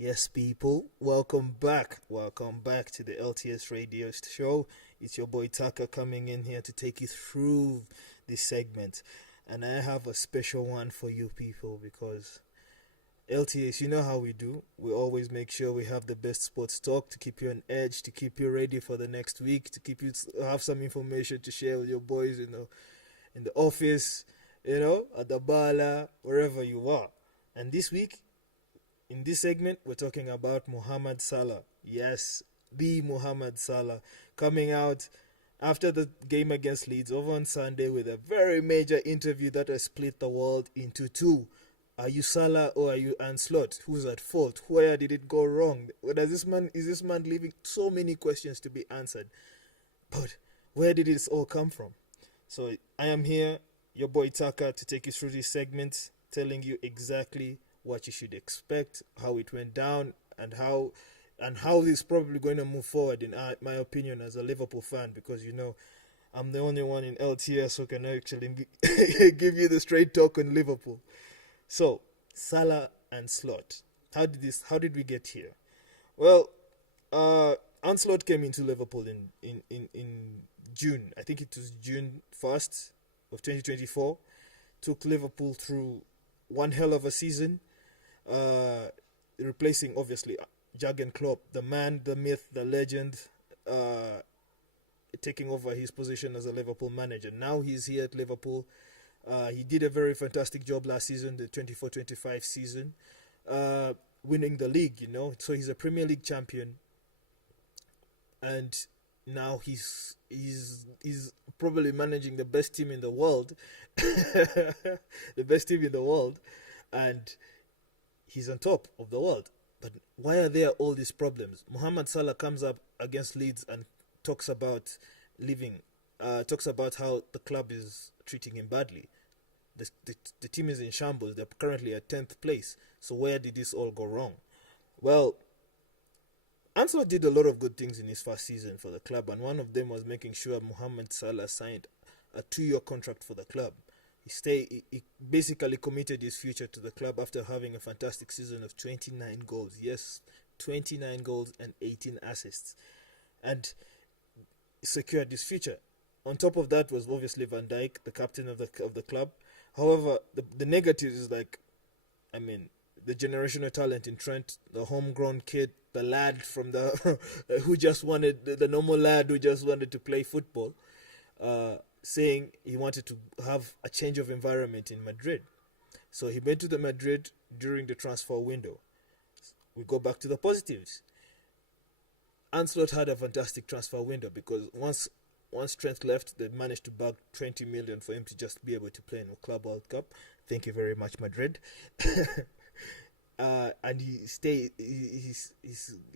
Yes, people, welcome back. Welcome back to the LTS radio show. It's your boy Taka coming in here to take you through this segment. And I have a special one for you people because LTS, you know how we do. We always make sure we have the best sports talk to keep you on edge, to keep you ready for the next week, to keep you have some information to share with your boys in the office, at the bala, wherever you are. And this week in this segment, we're talking about Mohamed Salah. Yes, the Mohamed Salah coming out after the game against Leeds over on Sunday with a very major interview that has split the world into two. Are you Salah or are you Anslot? Who's at fault? Where did it go wrong? Is this man leaving so many questions to be answered? But where did this all come from? So I am here, your boy Taka, to take you through this segment, telling you exactly what you should expect, how it went down, and how this is probably going to move forward. In my opinion, as a Liverpool fan, because I'm the only one in LTS who can actually give you the straight talk on Liverpool. So Salah and Slot, how did we get here? Well, Anslot came into Liverpool in June. I think it was June 1st of 2024. Took Liverpool through one hell of a season. Replacing obviously Jurgen Klopp, the man, the myth, the legend, taking over his position as a Liverpool manager. Now he's here at Liverpool. He did a very fantastic job last season, the 24-25 season, winning the league, So he's a Premier League champion. And now he's probably managing the best team in the world. The best team in the world. And he's on top of the world. But why are there all these problems? Mohamed Salah comes up against Leeds and talks about how the club is treating him badly. The team is in shambles. They're currently at 10th place. So where did this all go wrong? Well, Ansel did a lot of good things in his first season for the club, and one of them was making sure Mohamed Salah signed a 2-year contract for the club. He basically committed his future to the club after having a fantastic season of 29 goals. Yes, 29 goals and 18 assists. And secured his future. On top of that was obviously Van Dijk, the captain of the club. However, the negative is the generational talent in Trent, the homegrown kid, the lad from the the normal lad who just wanted to play football, saying he wanted to have a change of environment in Madrid. So he went to the Madrid during the transfer window. We go back to the positives. Anslot had a fantastic transfer window because once Trent left, they managed to bag 20 million for him to just be able to play in the Club World Cup. Thank you very much, Madrid. And he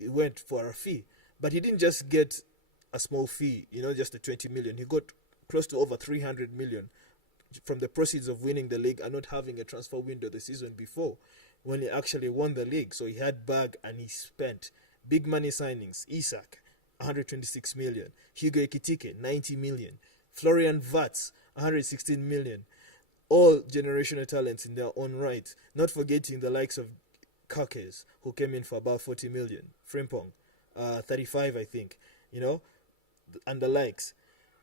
went for a fee. But he didn't just get a small fee, just the 20 million. He got close to over 300 million from the proceeds of winning the league and not having a transfer window the season before when he actually won the league. So he had bag and he spent big money signings. Isak, 126 million. Hugo Ekitike, 90 million. Florian Wirtz, 116 million. All generational talents in their own right. Not forgetting the likes of Kakes, who came in for about 40 million. Frimpong, 35, I think. And the likes.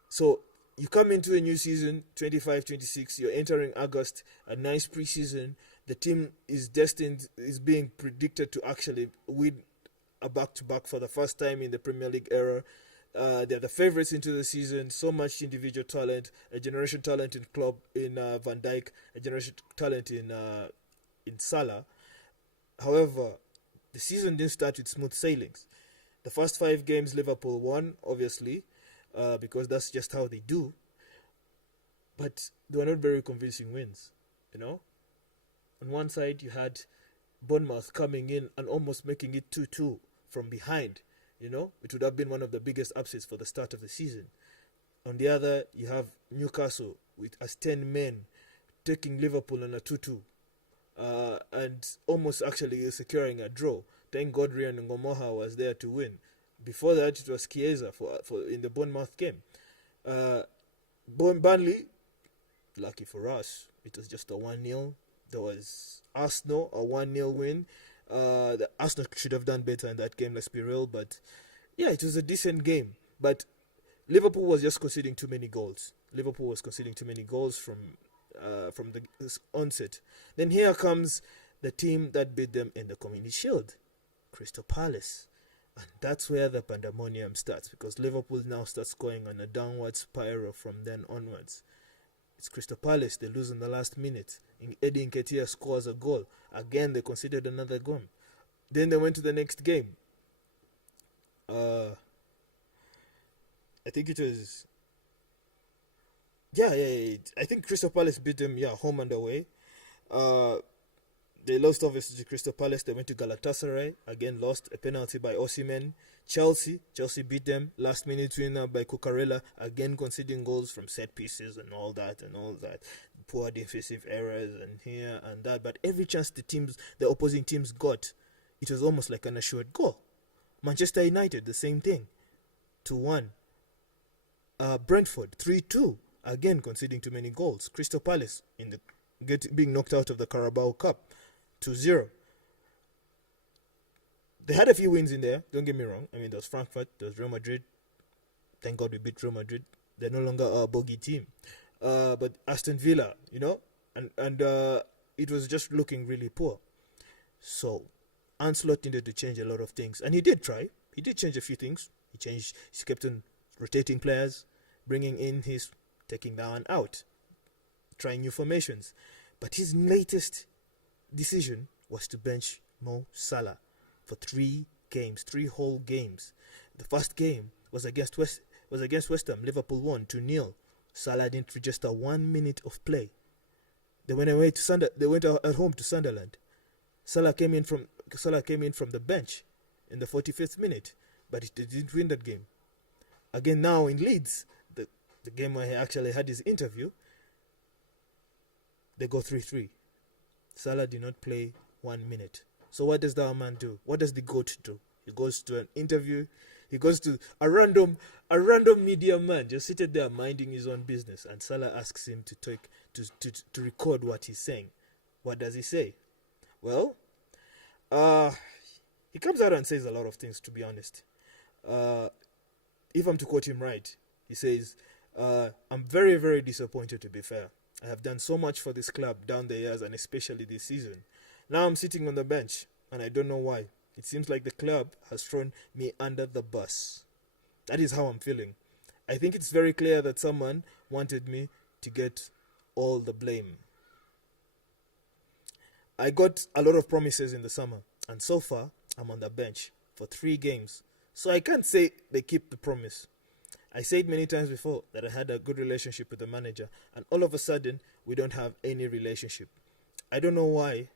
So you come into a new season, 25-26. You're entering August, a nice preseason. The team is being predicted to actually win a back-to-back for the first time in the Premier League era. They're the favourites into the season. So much individual talent, a generation talent in Van Dijk, a generation talent in Salah. However, the season didn't start with smooth sailings. The first 5 games Liverpool won, obviously, because that's just how they do. But they were not very convincing wins, On one side, you had Bournemouth coming in and almost making it 2-2 from behind. It would have been one of the biggest upsets for the start of the season. On the other, you have Newcastle as 10 men taking Liverpool on a 2-2 and almost actually securing a draw. Thank God Ryan Ngomoha was there to win. Before that, it was Chiesa for in the Bournemouth game. Burnley, lucky for us, it was just a 1-0. There was Arsenal, a 1-0 win. The Arsenal should have done better in that game, let's be real. But yeah, it was a decent game. But Liverpool was just conceding too many goals. Liverpool was conceding too many goals from the onset. Then here comes the team that beat them in the Community Shield, Crystal Palace. And that's where the pandemonium starts, because Liverpool now starts going on a downward spiral from then onwards. It's Crystal Palace, they lose in the last minute. Eddie Nketiah scores a goal. Again, they conceded another goal. Then they went to the next game. I think it was... Yeah. I think Crystal Palace beat them, home and away. They lost, obviously, to Crystal Palace. They went to Galatasaray. Again, lost a penalty by Osimhen. Chelsea beat them. Last minute winner by Cucurella. Again, conceding goals from set pieces and all that. Poor defensive errors and here and that. But every chance the opposing teams got, it was almost like an assured goal. Manchester United, the same thing. 2-1. Brentford, 3-2. Again, conceding too many goals. Crystal Palace being knocked out of the Carabao Cup. 2-0. They had a few wins in there, don't get me wrong. I mean, there was Frankfurt, there was Real Madrid. Thank God we beat Real Madrid. They're no longer a bogey team. But Aston Villa, and it was just looking really poor. So, Ancelotti needed to change a lot of things. And he did try. He did change a few things. He kept on rotating players, bringing in taking down out, trying new formations. But his latest decision was to bench Mo Salah for 3 whole games. The first game was against West Ham. Liverpool won 2-0. Salah didn't register 1 minute of play. They went at home to Sunderland. Salah came in from the bench in the 45th minute, but he didn't win that game. Again, now in Leeds, the game where he actually had his interview, they go 3-3. Salah did not play 1 minute. So what does that man do? What does the GOAT do? He goes to an interview. He goes to a random media man just seated there minding his own business, and Salah asks him to record what he's saying. What does he say? Well, he comes out and says a lot of things, to be honest. If I'm to quote him right, he says, I'm very, very disappointed, to be fair. I have done so much for this club down the years, and especially this season. Now I'm sitting on the bench, and I don't know why. It seems like the club has thrown me under the bus. That is how I'm feeling. I think it's very clear that someone wanted me to get all the blame. I got a lot of promises in the summer, and so far, I'm on the bench for 3 games. So I can't say they keep the promise. I said many times before that I had a good relationship with the manager, and all of a sudden, we don't have any relationship. I don't know why,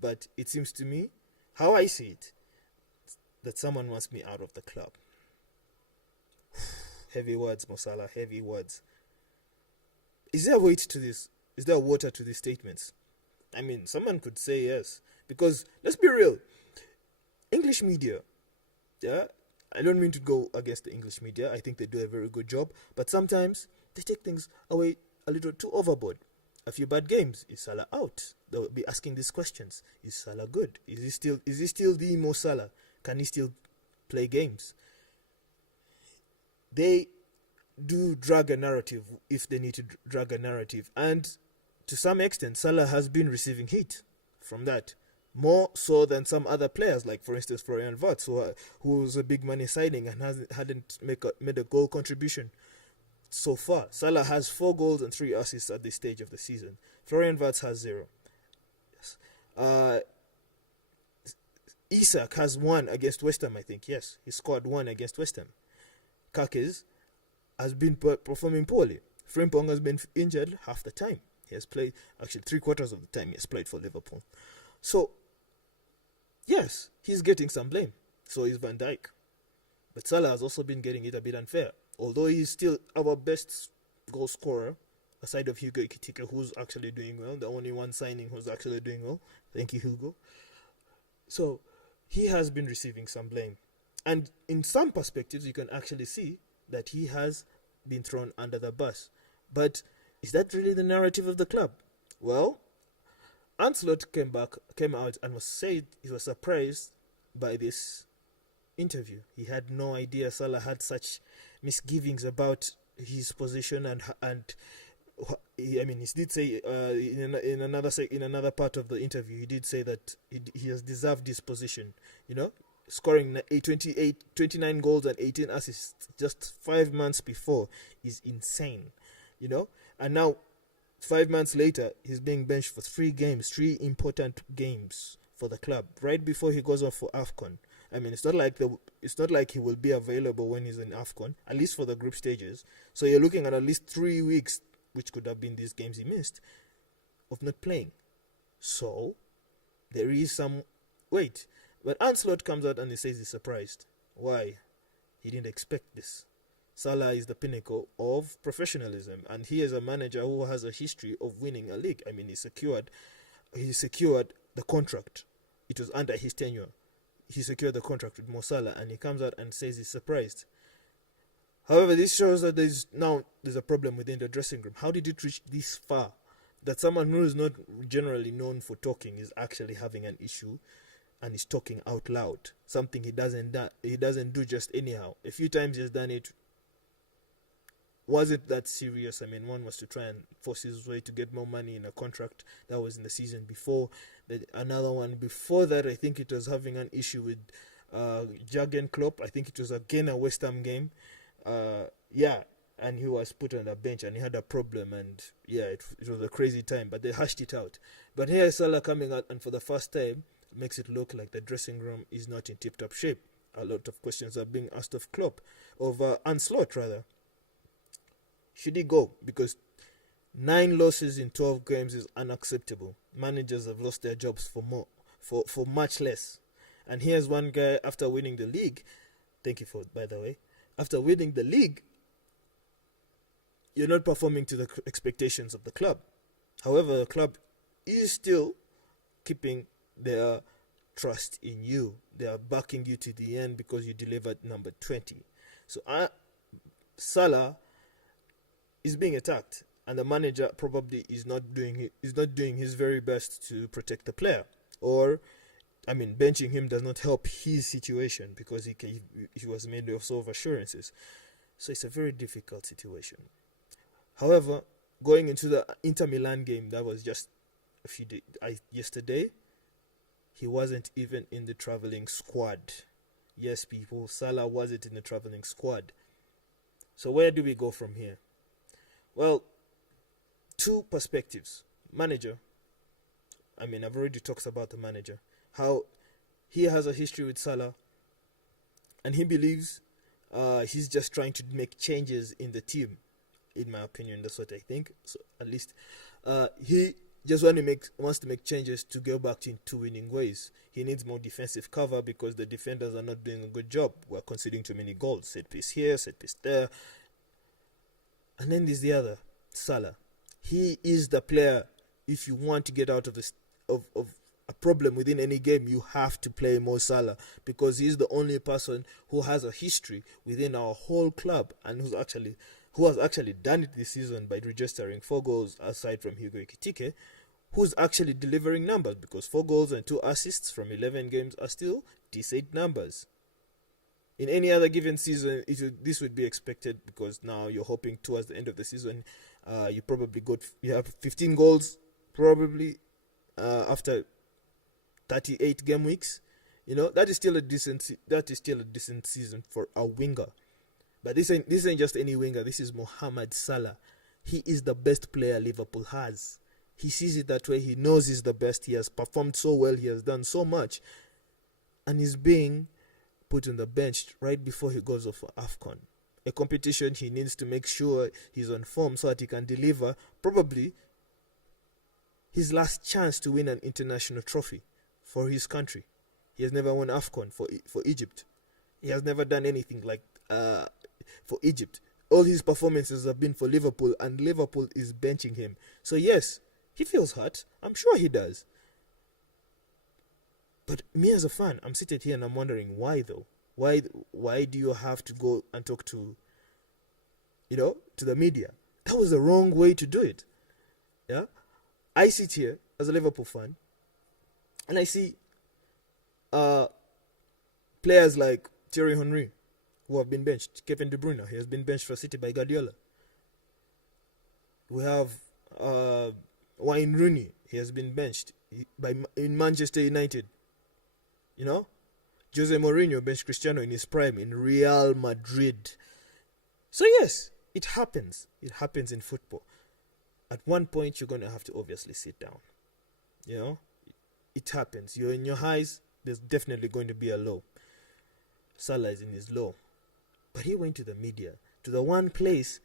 but it seems to me, how I see it, that someone wants me out of the club. Heavy words, Mo Salah, heavy words. Is there weight to this? Is there water to these statements? I mean, someone could say yes. Because, let's be real, English media, I don't mean to go against the English media. I think they do a very good job. But sometimes they take things away a little too overboard. A few bad games. Is Salah out? They'll be asking these questions. Is Salah good? Is he still the Mo Salah? Can he still play games? They do drag a narrative if they need to drag a narrative. And to some extent, Salah has been receiving heat from that. More so than some other players, like for instance Florian Wirtz, who was a big money signing and hadn't made a goal contribution so far. Salah has 4 goals and 3 assists at this stage of the season. Florian Wirtz has 0. Yes. Isak has 1 against West Ham, I think. Yes, he scored 1 against West Ham. Kakis has been performing poorly. Frimpong has been injured half the time. He has played, actually 3/4 of the time he has played for Liverpool. So, yes, he's getting some blame. So is Van Dijk. But Salah has also been getting it a bit unfair. Although he's still our best goal scorer, aside of Hugo Ekitike, who's actually doing well. The only one signing who's actually doing well. Thank you, Hugo. So, he has been receiving some blame. And in some perspectives, you can actually see that he has been thrown under the bus. But is that really the narrative of the club? Well, Ancelotti came out and said he was surprised by this interview. He had no idea Salah had such misgivings about his position, and he did say in another part of the interview, he did say that he has deserved his position. Scoring 29 goals and 18 assists just 5 months before is insane. And now 5 months later, he's being benched for 3 important games for the club right before he goes off for AFCON. It's not like he will be available when he's in AFCON, at least for the group stages. So you're looking at least 3 weeks, which could have been these games he missed, of not playing. So there is some wait. But Ancelotti comes out and he says he's surprised. Why? He didn't expect this. Salah is the pinnacle of professionalism, and he is a manager who has a history of winning a league. He secured the contract. It was under his tenure. He secured the contract with Mo Salah, and he comes out and says he's surprised. However, this shows that there's a problem within the dressing room. How did it reach this far? That someone who is not generally known for talking is actually having an issue, and is talking out loud. Something he doesn't do just anyhow. A few times he's done it. Wasn't that serious? One was to try and force his way to get more money in a contract that was in the season before. Another one before that, I think it was having an issue with Jurgen Klopp. I think it was again a West Ham game. And he was put on the bench and he had a problem, and it was a crazy time, but they hashed it out. But here is Salah coming out, and for the first time makes it look like the dressing room is not in tip-top shape. A lot of questions are being asked of Ancelotti rather. Should he go? Because 9 losses in 12 games is unacceptable. Managers have lost their jobs for much less. And here's one guy after winning the league. Thank you by the way. After winning the league, you're not performing to the expectations of the club. However, the club is still keeping their trust in you. They are backing you to the end because you delivered number 20. So Salah is being attacked, and the manager probably is not doing his very best to protect the player. Or, benching him does not help his situation because he was made of sort of assurances. So it's a very difficult situation. However, going into the Inter Milan game that was just a few days yesterday, he wasn't even in the traveling squad. Yes, people, Salah wasn't in the traveling squad. So where do we go from here? Well, 2 perspectives. Manager. I've already talked about the manager. How he has a history with Salah, and he believes he's just trying to make changes in the team. In my opinion, that's what I think. So at least he just wants to make changes to go back into winning ways. He needs more defensive cover because the defenders are not doing a good job. We're conceding too many goals. Set piece here, set piece there. And then there's the other, Salah. He is the player. If you want to get out of this of a problem within any game, you have to play Mo Salah, because he's the only person who has a history within our whole club and who has actually done it this season by registering 4 goals aside from Hugo Ekitike, who's actually delivering numbers, because 4 goals and 2 assists from 11 games are still decent numbers. In any other given season, this would be expected, because now you're hoping towards the end of the season, you have 15 goals probably after 38 game weeks. That is still a decent season for a winger. But this ain't just any winger. This is Mohamed Salah. He is the best player Liverpool has. He sees it that way. He knows he's the best. He has performed so well. He has done so much, and he's being put on the bench right before he goes off for AFCON, a competition he needs to make sure he's on form so that he can deliver probably his last chance to win an international trophy for his country. He has never won AFCON for Egypt. He has never done anything like for Egypt. All his performances have been for Liverpool, and Liverpool is benching him. So yes, he feels hurt. I'm sure he does. But me as a fan, I'm sitting here and I'm wondering why though. Why do you have to go and talk to the media? That was the wrong way to do it. Yeah, I sit here as a Liverpool fan, and I see players like Thierry Henry, who have been benched. Kevin De Bruyne, he has been benched for City by Guardiola. We have Wayne Rooney, he has been benched in Manchester United. You know, Jose Mourinho benched Cristiano in his prime in Real Madrid. So yes, it happens. It happens in football. At one point, you're going to have to obviously sit down. You know, it happens. You're in your highs, there's definitely going to be a low. Salah is in his low. But he went to the media, to the one place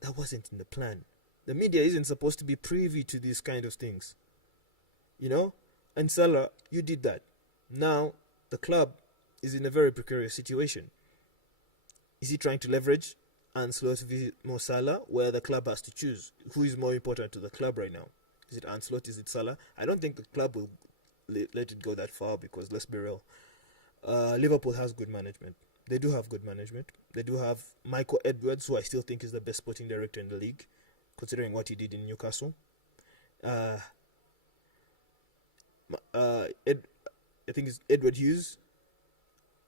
that wasn't in the plan. The media isn't supposed to be privy to these kind of things. You know? And Salah, you did that. Now, the club is in a very precarious situation. Is he trying to leverage Ancelotti visit Mo Salah, where the club has to choose who is more important to the club right now? Is it Ancelotti? Is it Salah? I don't think the club will let it go that far, because let's be real. Liverpool has good management. They do have good management. They do have Michael Edwards, who I still think is the best sporting director in the league, considering what he did in Newcastle. I think it's Edward Hughes,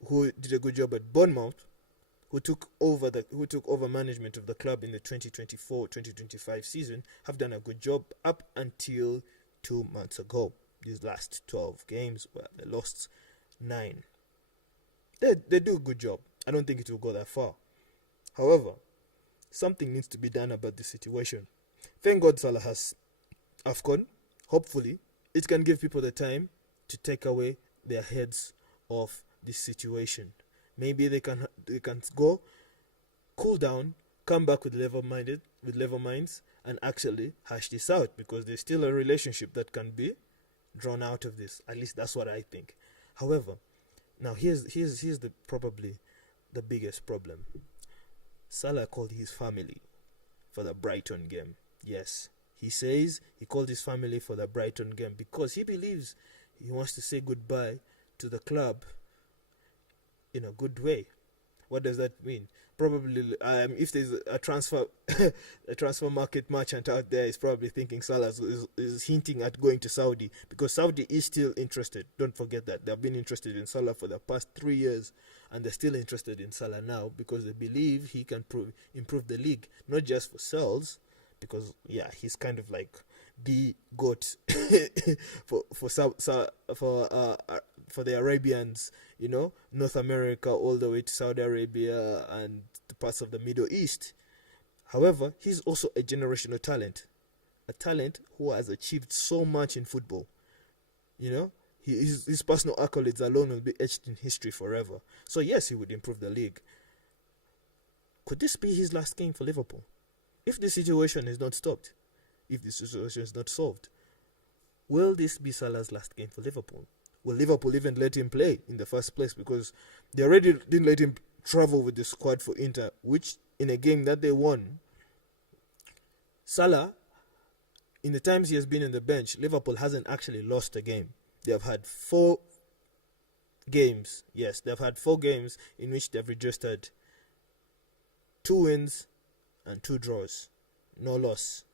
who did a good job at Bournemouth, who took over management of the club in the 2024-2025 season, have done a good job up until 2 months ago. These last 12 games, where they lost 9. They do a good job. I don't think it will go that far. However, something needs to be done about this situation. Thank God Salah has AFCON. Hopefully, it can give people the time to take away their heads off this situation. Maybe they can go, cool down, come back with level minds, and actually hash this out, because there's still a relationship that can be drawn out of this. At least that's what I think. However, now here's probably the biggest problem. Salah called his family for the Brighton game. Yes, he says he called his family for the Brighton game because he believes he wants to say goodbye to the club in a good way. What does that mean? Probably, if there's a transfer market merchant out there, is probably thinking Salah is hinting at going to Saudi, because Saudi is still interested. Don't forget that they've been interested in Salah for the past 3 years, and they're still interested in Salah now because they believe he can improve the league, not just for sales, because he's kind of like the GOAT for the Arabians, you know, North America all the way to Saudi Arabia and the parts of the Middle East. However, he's also a generational talent, a talent who has achieved so much in football. You know, his personal accolades alone will be etched in history forever. So yes, he would improve the league. Could this be his last game for Liverpool? If this situation is not stopped, if this situation is not solved, will this be Salah's last game for Liverpool? Will Liverpool even let him play in the first place? Because they already didn't let him travel with the squad for Inter, which in a game that they won. Salah, in the times he has been in the bench, Liverpool hasn't actually lost a game. They have had 4 games. Yes, they've had 4 games in which they've registered 2 wins and 2 draws. No loss.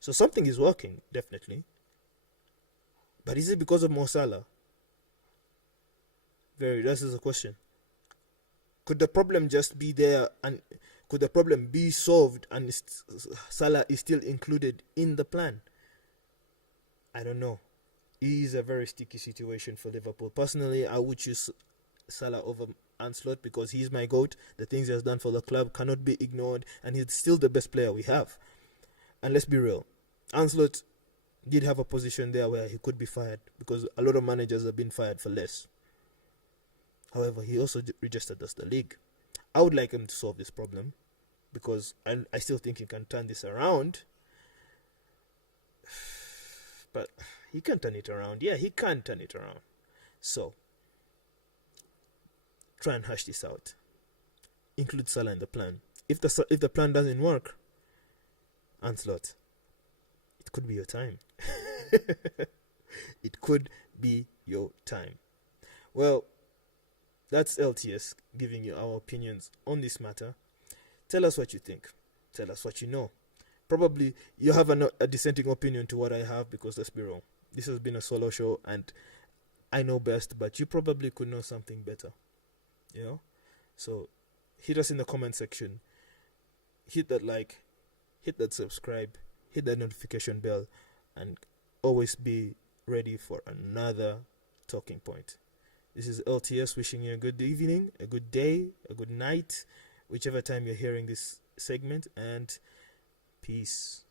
So something is working, definitely. But is it because of Mo Salah? This is a question. Could the problem just be there, and could the problem be solved and Salah is still included in the plan? I don't know. It is a very sticky situation for Liverpool. Personally, I would choose Salah over Ancelotti because he's my GOAT. The things he has done for the club cannot be ignored, and he's still the best player we have. And let's be real, Ancelotti did have a position there where he could be fired, because a lot of managers have been fired for less. However, he also registered us the league. I would like him to solve this problem, because I still think he can turn this around. But he can turn it around. Yeah, he can turn it around. So, try and hash this out. Include Salah in the plan. If the plan doesn't work, Ancelotti, it could be your time. It could be your time. Well, that's LTS giving you our opinions on this matter. Tell us what you think. Tell us what you know. probably you have a dissenting opinion to what I have, because let's be wrong, this has been a solo show and I know best, but you probably could know something better, you know. So hit us in the comment section, hit that like, hit that subscribe, hit that notification bell, and always be ready for another talking point. This is LTS wishing you a good evening, a good day, a good night, whichever time you're hearing this segment, and peace.